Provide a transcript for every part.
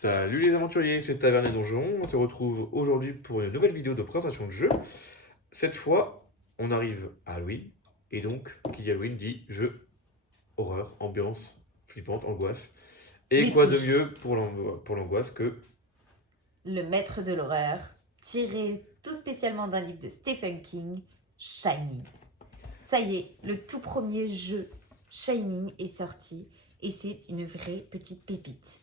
Salut les aventuriers, c'est Taverne et Donjon. On se retrouve aujourd'hui pour une nouvelle vidéo de présentation de jeu. Cette fois, on arrive à Halloween. Et donc, qui dit Halloween dit jeu, horreur, ambiance, flippante, angoisse. Et Oui, quoi de toujours. mieux pour l'angoisse que... Le maître de l'horreur, tiré tout spécialement d'un livre de Stephen King, Shining. Ça y est, le tout premier jeu Shining est sorti et c'est une vraie petite pépite.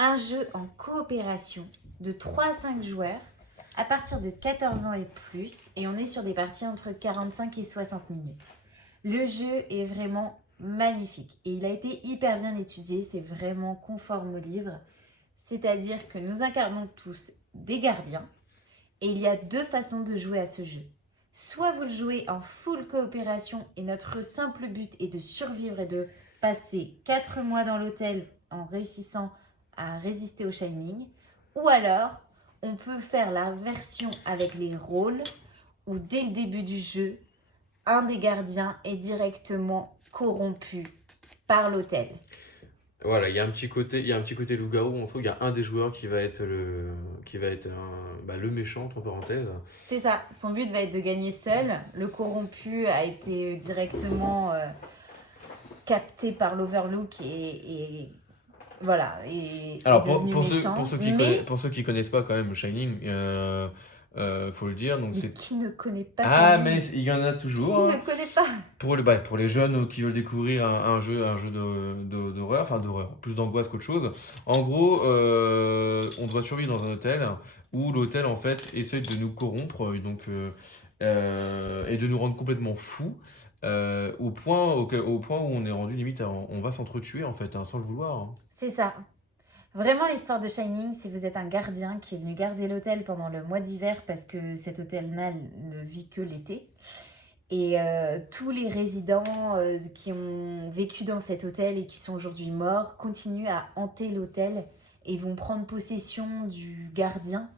Un jeu en coopération de 3 à 5 joueurs à partir de 14 ans et plus et on est sur des parties entre 45 et 60 minutes. Le jeu est vraiment magnifique et il a été hyper bien étudié, c'est vraiment conforme au livre. C'est-à-dire que nous incarnons tous des gardiens et il y a deux façons de jouer à ce jeu. Soit vous le jouez en full coopération et notre simple but est de survivre et de passer 4 mois dans l'hôtel en réussissant à résister au Shining, ou alors on peut faire la version avec les rôles où dès le début du jeu, un des gardiens est directement corrompu par l'hôtel. Voilà, il y a un petit côté loup-garou. On trouve qu'il y a un des joueurs qui va être le méchant, entre parenthèses. C'est ça, son but va être de gagner seul. Le corrompu a été directement capté par l'Overlook et voilà, est Alors, devenu méchant. Mais, pour ceux qui connaissent pas quand même Shining, faut le dire, donc mais c'est... qui ne connaît pas Ah, Shining? mais il y en a Qui toujours, hein. ne connaît pas? Pour les jeunes qui veulent découvrir un jeu d'horreur, enfin d'horreur, plus d'angoisse qu'autre chose. En gros, on doit survivre dans un hôtel où l'hôtel en fait essaie de nous corrompre et de nous rendre complètement fous au point où on est rendu limite, on va s'entretuer en fait, hein, sans le vouloir, hein. C'est ça. Vraiment, l'histoire de Shining, si vous êtes un gardien qui est venu garder l'hôtel pendant le mois d'hiver parce que cet hôtel-là ne vit que l'été. Et tous les résidents qui ont vécu dans cet hôtel et qui sont aujourd'hui morts continuent à hanter l'hôtel et vont prendre possession du gardien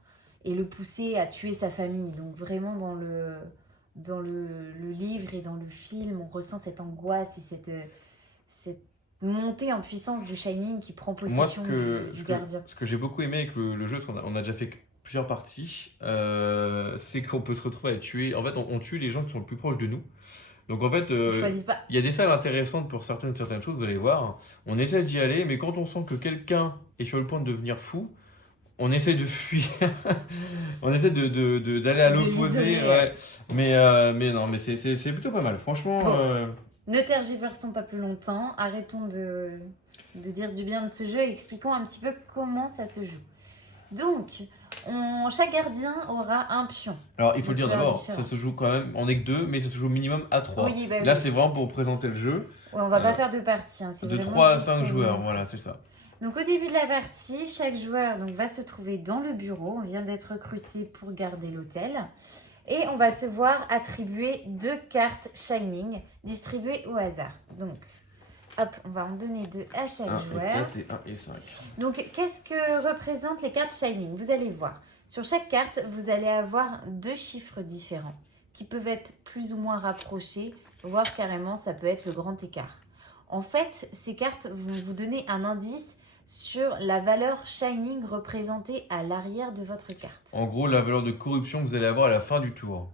et le pousser à tuer sa famille. Donc vraiment dans le livre et dans le film, on ressent cette angoisse et cette montée en puissance du Shining qui prend Moi, possession du gardien. ce que j'ai beaucoup aimé avec le jeu, parce on a déjà fait plusieurs parties, c'est qu'on peut se retrouver à tuer. En fait, on tue les gens qui sont le plus proches de nous. Donc en fait, On choisit pas. il y a des salles intéressantes pour certaines choses, vous allez voir. On essaie d'y aller, mais quand on sent que quelqu'un est sur le point de devenir fou, on essaie de fuir. On essaie d'aller à De l'opposé. l'isoler. Ouais. Mais non, mais c'est plutôt pas mal. Franchement, Bon, ne tergiversons pas plus longtemps. Arrêtons de dire du bien de ce jeu et expliquons un petit peu comment ça se joue. Donc, chaque gardien aura un pion alors il faut de le dire couleur d'abord, ça différente. se joue quand même, on est que deux, mais ça se joue au minimum à 3. Oui, bah Là, oui. c'est vraiment pour présenter le jeu. Ouais, on va pas Euh, faire de partie, hein, c'est de vraiment 3 à juste 5 pour vous joueurs, montrer. voilà, c'est ça. Donc au début de la partie, chaque joueur donc, va se trouver dans le bureau. On vient d'être recruté pour garder l'hôtel. Et on va se voir attribuer 2 cartes Shining distribuées au hasard. Donc, hop, on va en donner 2 à chaque 1 et joueur. 4 et 1 et 5. Donc, qu'est-ce que représentent les cartes Shining? Vous allez voir. Sur chaque carte, vous allez avoir 2 chiffres différents qui peuvent être plus ou moins rapprochés, voire carrément, ça peut être le grand écart. En fait, ces cartes vont vous donner un indice sur la valeur Shining représentée à l'arrière de votre carte. En gros, la valeur de corruption que vous allez avoir à la fin du tour.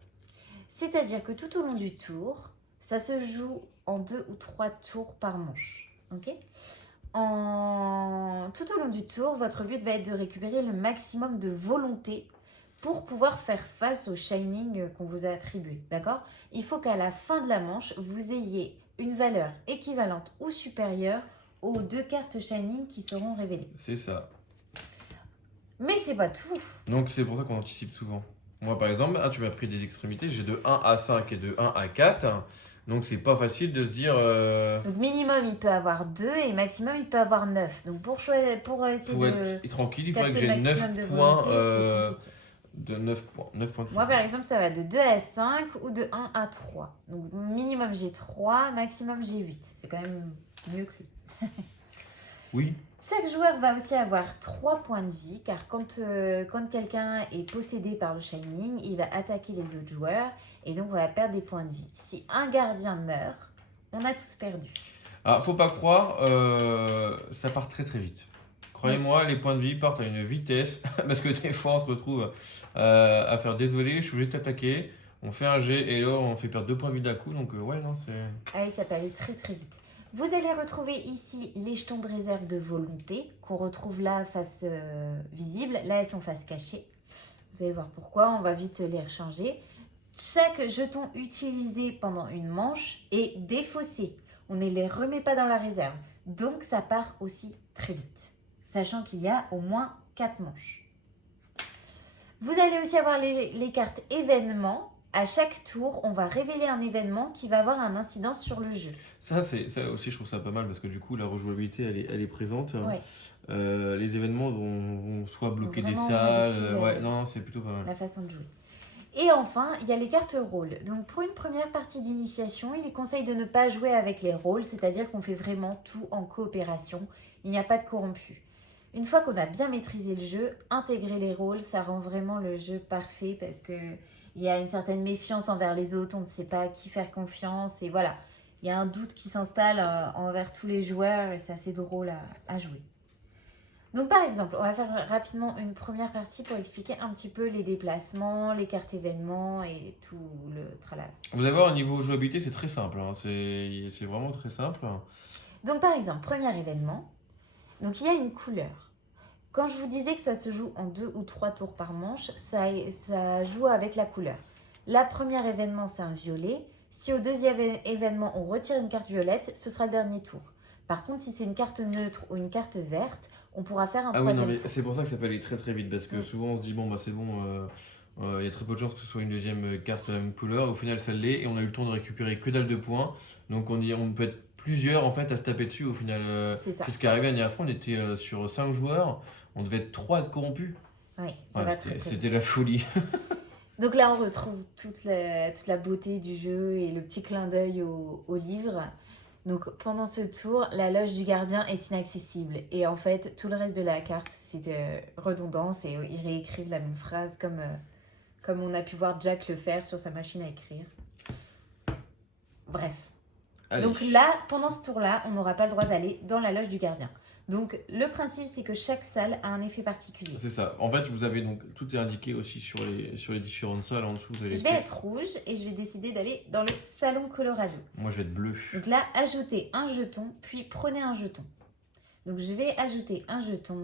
C'est-à-dire que tout au long du tour, ça se joue en 2 ou 3 tours par manche. Ok? Tout au long du tour, votre but va être de récupérer le maximum de volonté pour pouvoir faire face au Shining qu'on vous a attribué. D'accord? Il faut qu'à la fin de la manche, vous ayez une valeur équivalente ou supérieure aux 2 cartes Shining qui seront révélées. C'est ça. Mais c'est pas tout. Donc c'est pour ça qu'on anticipe souvent. Moi par exemple, tu m'as pris des extrémités, j'ai de 1 à 5 et de 1 à 4. Donc c'est pas facile de se dire... Donc minimum, il peut avoir 2 et maximum, il peut avoir 9. Donc pour essayer pour de être tranquille, il faudrait que capter le j'ai maximum 9 de points volonté, c'est compliqué. de 9 points. 9 points de Moi, fou. par exemple, ça va de 2 à 5 ou de 1 à 3. Donc minimum, j'ai 3, maximum, j'ai 8. C'est quand même mieux que lui. Oui. Chaque joueur va aussi avoir 3 points de vie, car quand quelqu'un est possédé par le Shining, il va attaquer les autres joueurs, et donc on va perdre des points de vie. Si un gardien meurt, on a tous perdu. Alors faut pas croire, ça part très très vite. Croyez-moi, les points de vie partent à une vitesse parce que des fois on se retrouve à faire désolé, je suis obligé de t'attaquer. On fait un jet et là on fait perdre 2 points de vie d'un coup. Donc ouais, non, c'est. Ah oui, ça peut aller très très vite. Vous allez retrouver ici les jetons de réserve de volonté qu'on retrouve là face visible. Là, elles sont face cachée. Vous allez voir pourquoi. On va vite les rechanger. Chaque jeton utilisé pendant une manche est défaussé. On ne les remet pas dans la réserve. Donc, ça part aussi très vite. Sachant qu'il y a au moins 4 manches. Vous allez aussi avoir les cartes événements. À chaque tour, on va révéler un événement qui va avoir un incidence sur le jeu. Ça aussi, je trouve ça pas mal parce que du coup, la rejouabilité, elle est présente. Ouais. Les événements vont soit bloquer des Vraiment salles. modifier, Ouais, non, c'est plutôt pas mal. la façon de jouer. Et enfin, il y a les cartes rôles. Donc pour une première partie d'initiation, il est conseille de ne pas jouer avec les rôles, c'est-à-dire qu'on fait vraiment tout en coopération. Il n'y a pas de corrompu. Une fois qu'on a bien maîtrisé le jeu, intégrer les rôles, ça rend vraiment le jeu parfait parce que il y a une certaine méfiance envers les autres, on ne sait pas à qui faire confiance et voilà. Il y a un doute qui s'installe envers tous les joueurs et c'est assez drôle à jouer. Donc par exemple, on va faire rapidement une première partie pour expliquer un petit peu les déplacements, les cartes événements et tout le tralala. Vous allez voir, au niveau jouabilité, c'est très simple. Hein. C'est vraiment très simple. Donc par exemple, premier événement, donc il y a une couleur. Quand je vous disais que ça se joue en 2 ou 3 tours par manche, ça joue avec la couleur. La première événement, c'est un violet. Si au deuxième événement, on retire une carte violette, ce sera le dernier tour. Par contre, si c'est une carte neutre ou une carte verte, on pourra faire un Ah oui, non, troisième mais tour. c'est pour ça que ça peut aller très très vite parce que Mm. souvent on se dit, bon, bah c'est bon, il y a très peu de chances que ce soit une deuxième carte de la même couleur. Au final, ça l'est et on a eu le temps de récupérer que dalle de points. Donc on peut être plusieurs en fait à se taper dessus. Au final, C'est ça. c'est ce qui est arrivé à Niafra. On était sur 5 joueurs, on devait être 3 être corrompus. Oui, ça Ouais, va très très vite. c'était la folie. Donc là, on retrouve toute la beauté du jeu et le petit clin d'œil au livre. Donc pendant ce tour, la loge du gardien est inaccessible. Et en fait, tout le reste de la carte, c'est redondance et ils réécrivent la même phrase comme on a pu voir Jack le faire sur sa machine à écrire. Bref. Allez. Donc là, pendant ce tour-là, on n'aura pas le droit d'aller dans la loge du gardien. Donc le principe, c'est que chaque salle a un effet particulier. C'est ça. En fait, vous avez donc tout est indiqué aussi sur les différentes salles en dessous. Vous avez les Je vais textes. être rouge et je vais décider d'aller dans le salon Colorado. Moi, je vais être bleu. Donc là, ajoutez un jeton, puis prenez un jeton. Donc je vais ajouter un jeton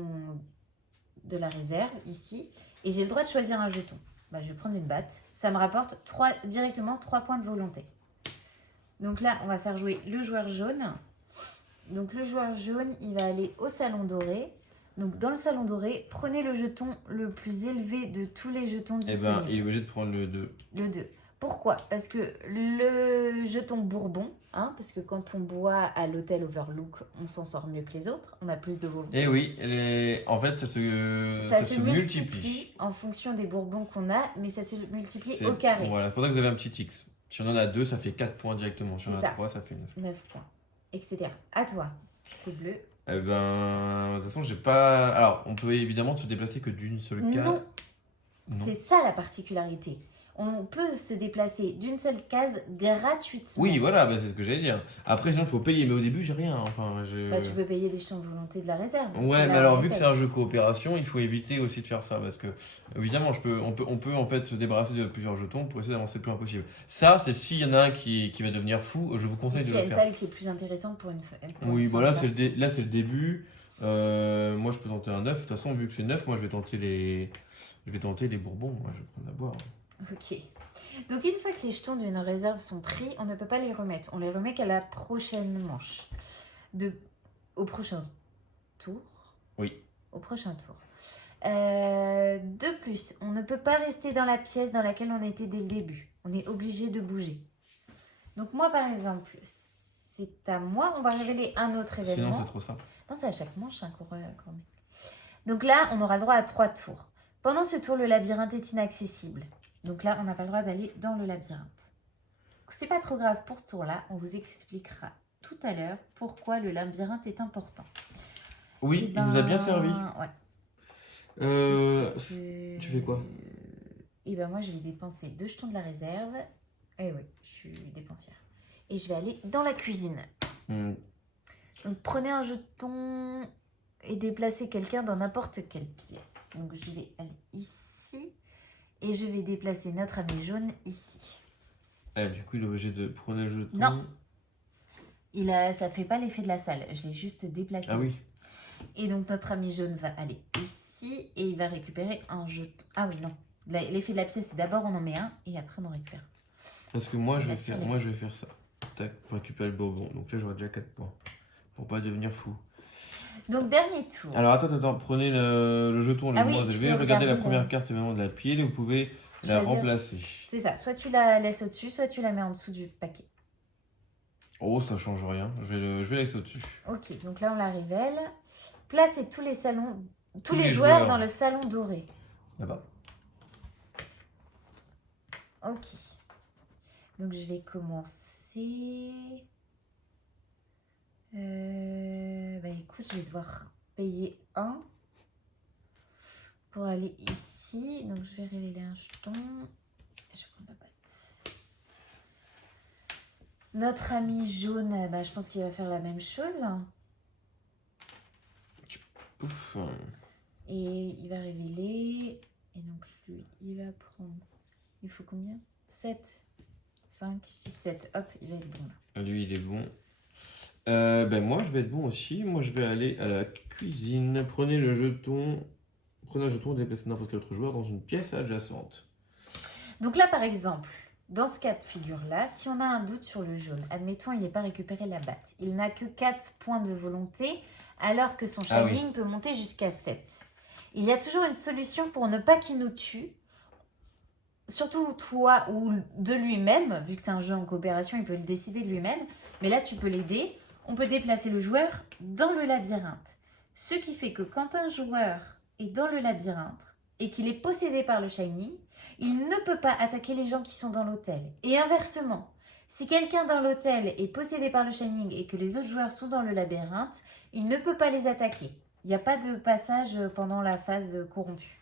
de la réserve ici et j'ai le droit de choisir un jeton. Bah, je vais prendre une batte. Ça me rapporte directement 3 points de volonté. Donc là, on va faire jouer le joueur jaune. Donc le joueur jaune, il va aller au salon doré. Donc dans le salon doré, prenez le jeton le plus élevé de tous les jetons Eh disponibles. ben, il est obligé de prendre le 2. Le 2. Pourquoi? Parce que le jeton bourbon, hein, parce que quand on boit à l'hôtel Overlook, on s'en sort mieux que les autres, on a plus de volonté. Eh oui, en fait, ça se multiplie. En fonction des bourbons qu'on a, mais ça se multiplie C'est- au carré. Voilà, c'est pour ça que vous avez un petit X. Si on en a 2, ça fait 4 points directement. Si on en C'est a ça. 3, ça fait 9. 9 points, etc. À toi. T'es bleu. Eh ben, de toute façon, j'ai pas. Alors, on peut évidemment se déplacer que d'une seule case. Non, Non. c'est ça la particularité. On peut se déplacer d'une seule case gratuitement. Oui, voilà, bah, c'est ce que j'allais dire. Après, sinon, il faut payer. Mais au début, j'ai rien. Enfin, Bah, tu peux payer des jetons de volonté de la réserve. Ouais, C'est mais là alors où on vu que paye. c'est un jeu coopération, il faut éviter aussi de faire ça parce que évidemment, on peut en fait se débarrasser de plusieurs jetons pour essayer d'avancer le plus loin possible. Ça, c'est s'il y en a un qui va devenir fou, je vous Ou conseille s'il de y a le une faire. salle qui est plus intéressante pour une Oui, une voilà, fin de partie. là c'est le début. Moi, je peux tenter un 9. De toute façon, vu que c'est 9, moi je vais tenter les bourbons. Moi, je vais prendre à boire. Ok. Donc une fois que les jetons d'une réserve sont pris, on ne peut pas les remettre. On les remet qu'à la prochaine manche. Au prochain tour. Oui. Au prochain tour. De plus, on ne peut pas rester dans la pièce dans laquelle on était dès le début. On est obligé de bouger. Donc moi, par exemple, c'est à moi. On va révéler un autre Sinon, événement. c'est trop simple. Non, c'est à chaque manche, hein, qu'on remet. Donc là, on aura le droit à 3 tours. Pendant ce tour, le labyrinthe est inaccessible. Donc là, on n'a pas le droit d'aller dans le labyrinthe. C'est pas trop grave pour ce tour-là. On vous expliquera tout à l'heure pourquoi le labyrinthe est important. Oui, Eh il nous a bien servi. Ouais. Tu fais quoi? Et ben moi, je vais dépenser 2 jetons de la réserve. Eh oui, je suis dépensière. Et je vais aller dans la cuisine. Hmm. Donc prenez un jeton et déplacer quelqu'un dans n'importe quelle pièce. Donc je vais aller ici et je vais déplacer notre ami jaune ici. Du coup, il est obligé de prendre le jeton. Non. Ça fait pas l'effet de la salle. Je l'ai juste déplacé Ah oui. ici. Et donc notre ami jaune va aller ici et il va récupérer un jeton. Ah oui, non. L'effet de la pièce, c'est d'abord on en met un et après on en récupère. Parce que moi, je vais faire ça. Tac, pour récupérer le bonbon. Donc là, j'aurai déjà 4 points. Pour pas devenir fou. Donc dernier tour. Alors attends, prenez le jeton le moins élevé. Regardez la première carte évidemment de la pile et vous pouvez la remplacer. C'est ça, soit tu la laisses au-dessus, soit tu la mets en dessous du paquet. Oh, ça change rien. Je vais la laisser au-dessus. Ok, donc là on la révèle. Placez tous les joueurs dans le salon doré. Là-bas. Ok. Donc je vais commencer. Écoute, je vais devoir payer 1 pour aller ici. Donc je vais révéler un jeton. Je vais prendre la boîte. Notre ami jaune, je pense qu'il va faire la même chose. Pouf. Et il va révéler. Et donc lui, il va prendre. Il faut combien? 7, 5, 6, 7. Hop, il va être bon. Lui, il est bon. Moi, je vais être bon aussi. Moi, je vais aller à la cuisine. Prenez un jeton, déplacez n'importe quel autre joueur dans une pièce adjacente. Donc là, par exemple, dans ce cas de figure-là, si on a un doute sur le jaune, admettons, il n'est pas récupéré la batte. Il n'a que 4 points de volonté, alors que son Shining peut monter jusqu'à 7. Il y a toujours une solution pour ne pas qu'il nous tue. Surtout toi ou de lui-même, vu que c'est un jeu en coopération, il peut le décider de lui-même. Mais là, tu peux l'aider. On peut déplacer le joueur dans le labyrinthe. Ce qui fait que quand un joueur est dans le labyrinthe et qu'il est possédé par le Shining, il ne peut pas attaquer les gens qui sont dans l'hôtel. Et inversement, si quelqu'un dans l'hôtel est possédé par le Shining et que les autres joueurs sont dans le labyrinthe, il ne peut pas les attaquer. Il n'y a pas de passage pendant la phase corrompue.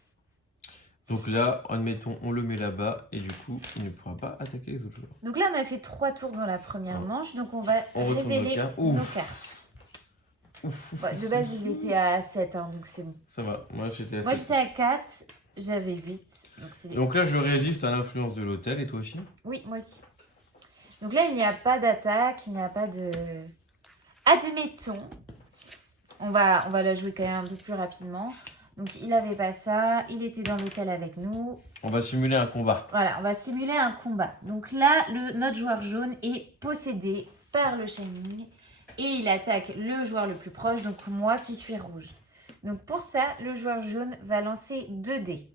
Donc là, admettons, on le met là-bas et du coup, il ne pourra pas attaquer les autres joueurs. Donc là, on a fait 3 tours dans la première manche, donc on va révéler nos cartes. Ouais, de base, il était à 7, donc c'est bon. Ça va, moi j'étais à 4, j'avais 8. Donc là, je résiste à l'influence de l'hôtel et toi aussi? Oui, moi aussi. Donc là, il n'y a pas d'attaque, il n'y a pas de... Admettons, on va la jouer quand même un peu plus rapidement. Donc, il n'avait pas ça. Il était dans l'hôtel avec nous. On va simuler un combat. Voilà, on va simuler un combat. Donc là, notre joueur jaune est possédé par le Shining. Et il attaque le joueur le plus proche, donc moi qui suis rouge. Donc pour ça, le joueur jaune va lancer 2 dés.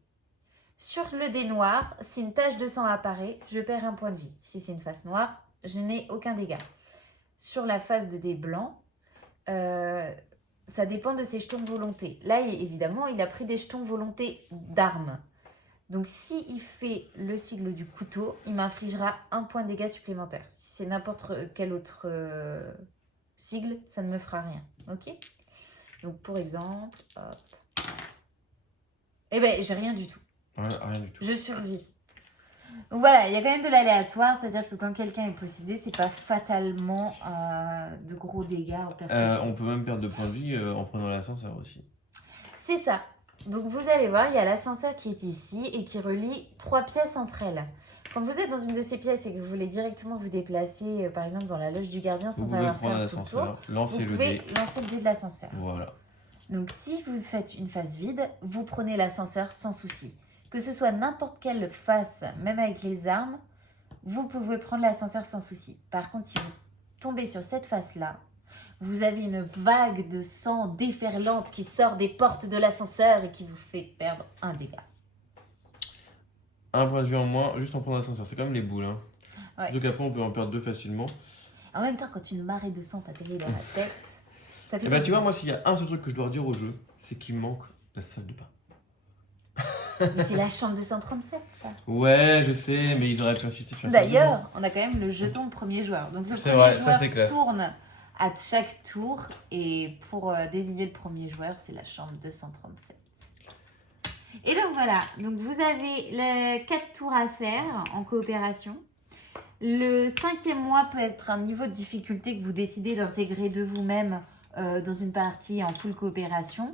Sur le dé noir, si une tache de sang apparaît, je perds un point de vie. Si c'est une face noire, je n'ai aucun dégât. Sur la face de dé blanc... ça dépend de ses jetons volonté. Là, évidemment, il a pris des jetons volonté d'armes. Donc, s'il fait le sigle du couteau, il m'infligera 1 point de dégâts supplémentaires. Si c'est n'importe quel autre sigle, ça ne me fera rien. Ok? Donc, pour exemple, hop. Eh ben, j'ai rien du tout. Voilà, rien du tout. Je survis. Donc voilà, il y a quand même de l'aléatoire, c'est-à-dire que quand quelqu'un est possédé, c'est pas fatalement de gros dégâts en perspective. On peut même perdre 2 points de vie en prenant l'ascenseur aussi. C'est ça. Donc vous allez voir, il y a l'ascenseur qui est ici et qui relie 3 pièces entre elles. Quand vous êtes dans une de ces pièces et que vous voulez directement vous déplacer, par exemple dans la loge du gardien sans avoir fait tout le tour, vous pouvez lancer le dé de l'ascenseur. Voilà. Donc si vous faites une face vide, vous prenez l'ascenseur sans souci. Que ce soit n'importe quelle face, même avec les armes, vous pouvez prendre l'ascenseur sans souci. Par contre, si vous tombez sur cette face-là, vous avez une vague de sang déferlante qui sort des portes de l'ascenseur et qui vous fait perdre un dégât. 1 point de vue en moins, juste en prenant l'ascenseur. C'est comme les boules. Hein. Ouais. Surtout qu'après, on peut en perdre 2 facilement. En même temps, quand une marée de sang t'atterrit dans la tête, ça fait... Et tu vois, moi, s'il y a un seul truc que je dois redire au jeu, c'est qu'il manque la salle de bain. Mais c'est la chambre 237, ça. Ouais, je sais, mais ils auraient pu insister sur ça. D'ailleurs, on a quand même le jeton premier joueur. Donc le premier joueur tourne à chaque tour. Et pour désigner le premier joueur, c'est la chambre 237. Et donc voilà. Donc vous avez les 4 tours à faire en coopération. Le 5e mois peut être un niveau de difficulté que vous décidez d'intégrer de vous-même dans une partie en full coopération.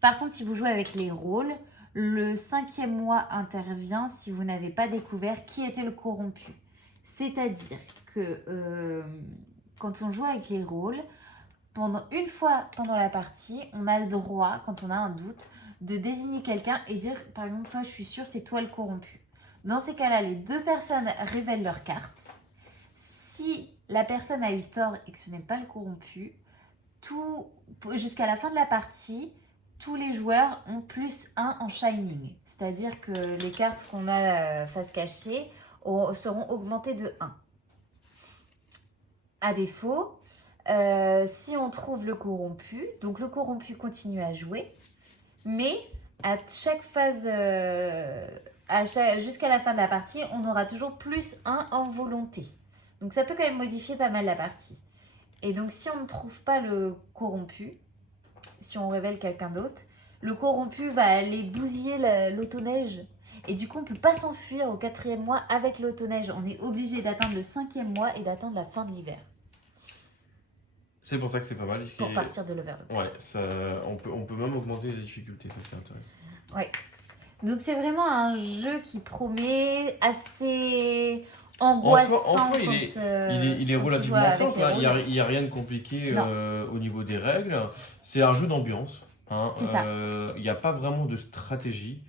Par contre, si vous jouez avec les rôles, le 5e mois intervient si vous n'avez pas découvert qui était le corrompu. C'est-à-dire que quand on joue avec les rôles, une fois pendant la partie, on a le droit, quand on a un doute, de désigner quelqu'un et dire, par exemple, toi, je suis sûre, c'est toi le corrompu. Dans ces cas-là, les 2 personnes révèlent leurs cartes. Si la personne a eu tort et que ce n'est pas le corrompu, jusqu'à la fin de la partie, tous les joueurs ont +1 en Shining. C'est-à-dire que les cartes qu'on a face cachée seront augmentées de 1. À défaut, si on trouve le corrompu, donc le corrompu continue à jouer, mais à chaque phase, jusqu'à la fin de la partie, on aura toujours +1 en volonté. Donc ça peut quand même modifier pas mal la partie. Et donc si on ne trouve pas le corrompu, si on révèle quelqu'un d'autre, le corrompu va aller bousiller l'autoneige. Et du coup, on ne peut pas s'enfuir au 4e mois avec l'autoneige. On est obligé d'attendre le 5e mois et d'attendre la fin de l'hiver. C'est pour ça que c'est pas mal. Pour partir de l'Overlook. Ouais, on peut même augmenter les difficultés, ça c'est intéressant. Ouais. Donc c'est vraiment un jeu qui promet assez angoissant. En soi, il est relativement simple. Il n'y a rien de compliqué au niveau des règles. C'est un jeu d'ambiance. Hein. C'est ça. Il n'y a pas vraiment de stratégie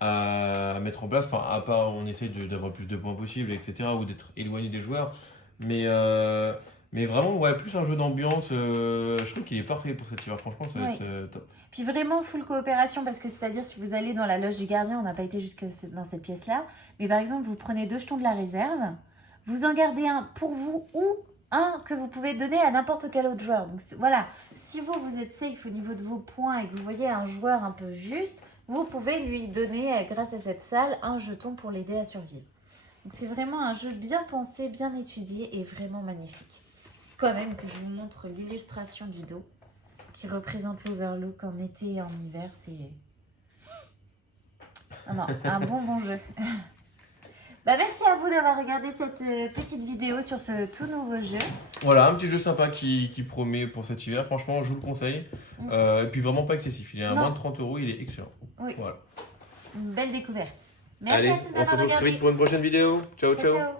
à mettre en place. Enfin, à part on essaie d'avoir plus de points possible, etc. ou d'être éloigné des joueurs. Mais vraiment, ouais, plus un jeu d'ambiance. Je trouve qu'il est parfait pour cet hiver. Franchement, ça va être top. Puis vraiment full coopération parce que c'est-à-dire si vous allez dans la loge du gardien, on n'a pas été jusque dans cette pièce-là, mais par exemple vous prenez 2 jetons de la réserve, vous en gardez un pour vous ou un que vous pouvez donner à n'importe quel autre joueur. Donc voilà, si vous êtes safe au niveau de vos points et que vous voyez un joueur un peu juste, vous pouvez lui donner grâce à cette salle un jeton pour l'aider à survivre. Donc c'est vraiment un jeu bien pensé, bien étudié et vraiment magnifique. Quand même que je vous montre l'illustration du dos qui représente l'Overlook en été et en hiver, c'est un bon jeu. Merci à vous d'avoir regardé cette petite vidéo sur ce tout nouveau jeu. Voilà, un petit jeu sympa qui promet pour cet hiver. Franchement, je vous le conseille. Et puis vraiment pas excessif. Il est à moins de 30 €, il est excellent. Oui. Voilà. Une belle découverte. Merci Allez, à tous d'avoir regardé. On se retrouve très vite pour une prochaine vidéo. Ciao, ciao. Ciao.